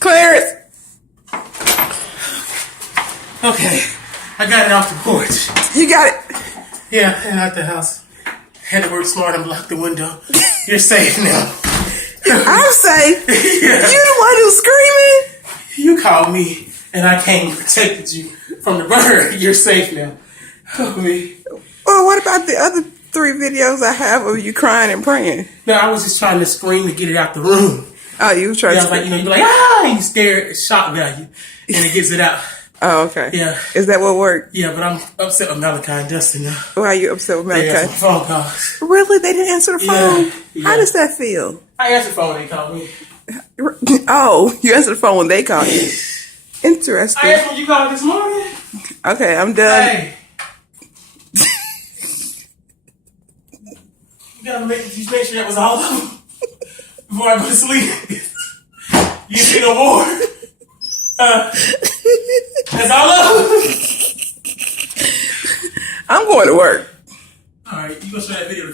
Clarence. Okay, I got it off the porch. You got it. Yeah, and out the house. Had to work smart and block the window. You're safe now. I'm safe. Yeah. You the one who's screaming? You called me, and I came and protected you from the bird. You're safe now. Oh, me. Well, what about the other 3 videos I have of you crying and praying? No, I was just trying to scream to get it out the room. Oh, you were trying Yeah, I to was like, you be like, ah, and you stare at shock value, and it gets it out. Oh, okay. Yeah. Is that what worked? Yeah, but I'm upset with Malachi and Dustin now. Why are you upset with They Malachi? got some phone calls. Really? They didn't answer the phone? Yeah. How does that feel? I answered the phone when they called me. Oh, you answered the phone when they called you. Interesting. I asked when you called this morning. Okay, I'm done. Hey. You gotta make sure that was all of them before I go to sleep. You see no more. That's all of them. I'm going to work. All right, you go show that video to